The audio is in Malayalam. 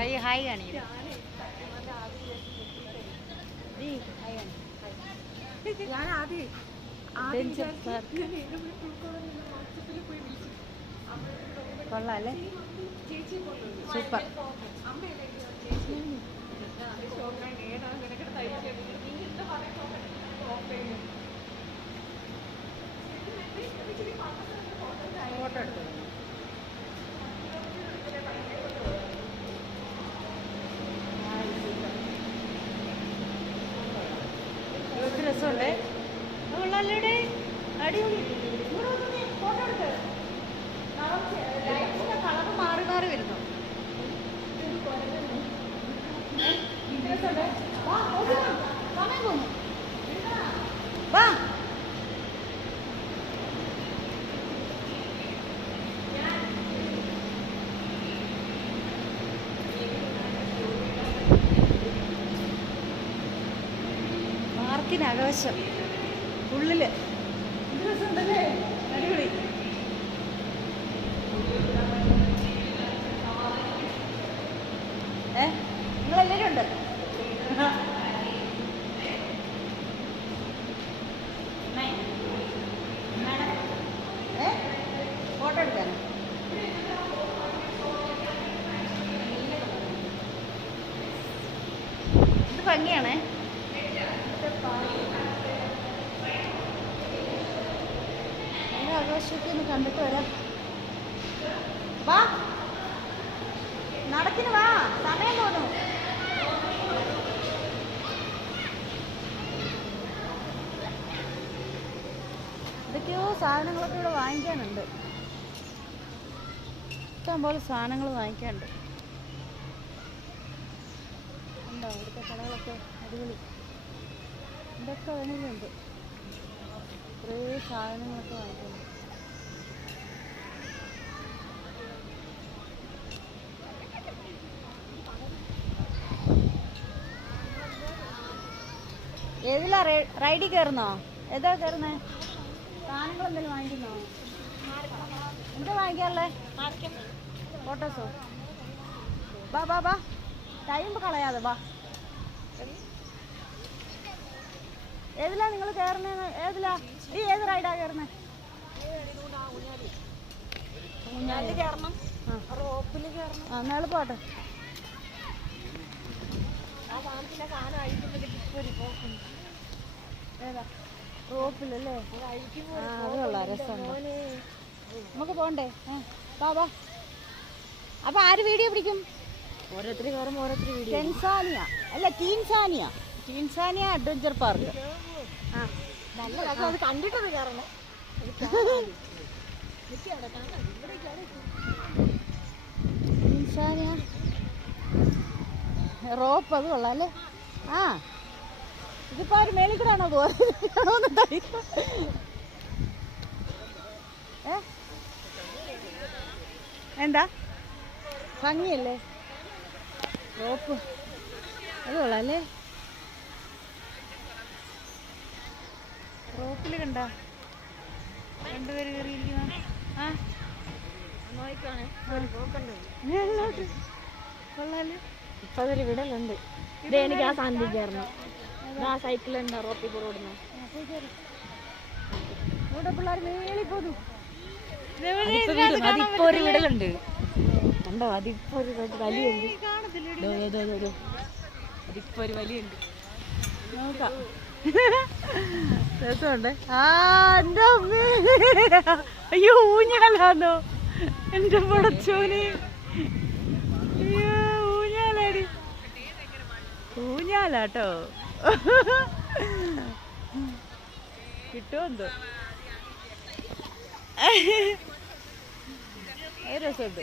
ഹായ് കാണിക്കും. ഞാൻ ആദ്യം കൊള്ളാല്ലേ, സൂപ്പർ. ഫോട്ടോ എടുത്തു. രസമുണ്ട്. കൊള്ളാല്ലേ, അടിപൊളി. ഫോട്ടോ എടുത്ത് ലൈറ്റ്സിന്റെ കളറ് മാറി മാറി വരുന്നു. സമയം പോന്നു. വാ, പാർക്കിനകവശം ഉള്ളില് രസമുണ്ടല്ലേ, അടിപൊളി. നിങ്ങളെല്ലാവരും ഉണ്ട്. ഫോട്ടോ എടുക്കാൻ ഇത് ഭംഗിയാണേ. ആഘോഷത്തിൽ നിന്ന് കണ്ടിട്ട് വരാം. വാ, നടക്കിന് വാ, സമയം പോന്നു. ഇതൊക്കെയോ സാധനങ്ങളൊക്കെ ഇവിടെ വാങ്ങിക്കാനുണ്ട്. ഇഷ്ടംപോലെ സാധനങ്ങൾ വാങ്ങിക്കാനുണ്ട്. ഉണ്ടോ ഇവിടുത്തെ കടകളൊക്കെ അടിപൊളി. ഇതൊക്കെ വേണമെങ്കിലുണ്ട്. കുറേ സാധനങ്ങളൊക്കെ വാങ്ങിക്കണം. ഏതിലാ റൈഡിൽ കയറുന്നോ? ഏതാ കയറുന്നേ? സാധനങ്ങൾ എന്തെങ്കിലും വാങ്ങിക്കുന്നോ? എന്താ വാങ്ങിക്കാറുള്ളേ? ഫോട്ടോസോ? ബാ ബാ ബാ, ടൈം കളയാതെ വാ. ഏതിലാ നിങ്ങൾ കയറുന്നേ? ഏതിലാ ഈ ഏത് റൈഡാ കയറുന്നേ? ഊഞ്ഞാലിൽ കയറണം, റോപ്പിൽ കയറണം. ആ എന്നാൾ പോട്ടെ. ഏതാ റോപ്പിലല്ലേ? അത് കൊള്ളാം, രസമുണ്ട്. നമുക്ക് പോണ്ടേ? ബാ ബാ. അപ്പൊ ആര് വീഡിയോ പിടിക്കും? ഓരോരുത്തർ കയറുമ്പോൾ ഓരോരുത്തർ വീഡിയോ. ടെൻസാനിയ അല്ല, ടീൻസാനിയ അഡ്വഞ്ചർ പാർക്ക്. ആ നല്ല അത് കണ്ടിട്ടൊന്ന് കയറണം. ടീൻസാനിയ റോപ്പ്, അത് കൊള്ളാം അല്ലേ? ആ ഇതിപ്പോ ഒരു മേളിൽ കൂടെ ആണോ പോകുന്നത്? എന്താ ഭംഗിയല്ലേ റോപ്പ്, അത് കൊള്ളാം അല്ലേ? റോപ്പിൽ കണ്ട രണ്ടുപേര് കയറിയിരിക്കുന്ന. ആ കൊള്ളാല്ലേ? ഇപ്പൊ അതൊരു വിടലുണ്ട്. എനിക്ക് ആ സാധനം കയറണം. ആ സൈക്കിളുണ്ട് റോപ്പിൽ കൂടെ ഓടുന്നു. ഇവിടെ പിള്ളേർ മേളിൽ പോന്നു. അതിപ്പോ ഒരു വിടലുണ്ട് കണ്ടോ? അതിപ്പോ ഒരു വലിയുണ്ട്. അതിപ്പോ ഒരു വലിയുണ്ട്. നോക്കാം, രസമുണ്ട്. ആ എന്റെ അമ്മേ, അയ്യോ ഊഞ്ഞാലാന്നോ എന്റെ പടച്ചോന്. അയ്യോ ഊഞ്ഞാലാടി, ഊഞ്ഞാലാട്ടോ. കിട്ടുമോ എന്തോ, രസമുണ്ട്.